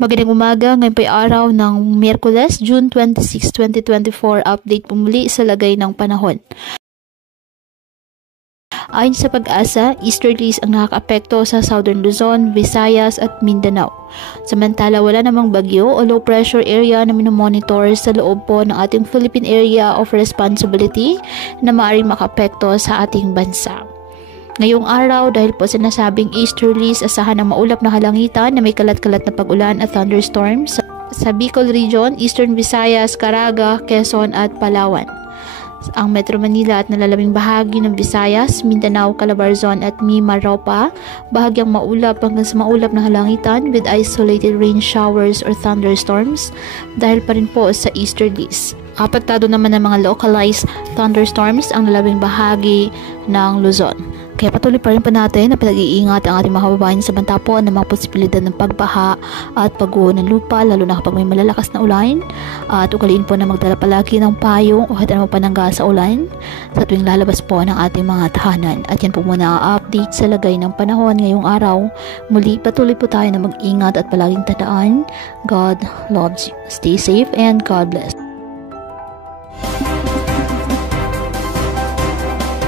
Magandang umaga, ngayon po ay araw ng Miyerkules, June 26, 2024. Update po muli sa lagay ng panahon. Ayon sa Pag-asa, easterlies ang nakakaapekto sa Southern Luzon, Visayas at Mindanao. Samantala, wala namang bagyo o low pressure area na minomonitor sa loob po ng ating Philippine Area of Responsibility na maaaring makaapekto sa ating bansa. Ngayong araw, dahil po sinasabing easterlies, asahan ang maulap na kalangitan na may kalat-kalat na pag-ulan at thunderstorms sa Bicol Region, Eastern Visayas, Caraga, Quezon at Palawan. Ang Metro Manila at nalalabing bahagi ng Visayas, Mindanao, Calabarzon at Mimaropa, bahagyang maulap hanggang sa maulap na kalangitan with isolated rain showers or thunderstorms dahil pa rin po sa easterlies. Apektado naman ng mga localized thunderstorms ang nalalabing bahagi ng Luzon. Kaya patuloy pa rin po natin na pinag-iingat ang ating mga kababayan sa banta po ng mga posibilidad ng pagbaha at pagguho ng lupa, lalo na kapag may malalakas na ulan. At ugaliin po na magdala palagi ng payong o hatan mo panangga sa ulan sa tuwing lalabas po ng ating mga tahanan. At yan po muna ang update sa lagay ng panahon ngayong araw. Muli patuloy po tayo na mag-ingat at palaging tandaan, God loves you. Stay safe and God bless.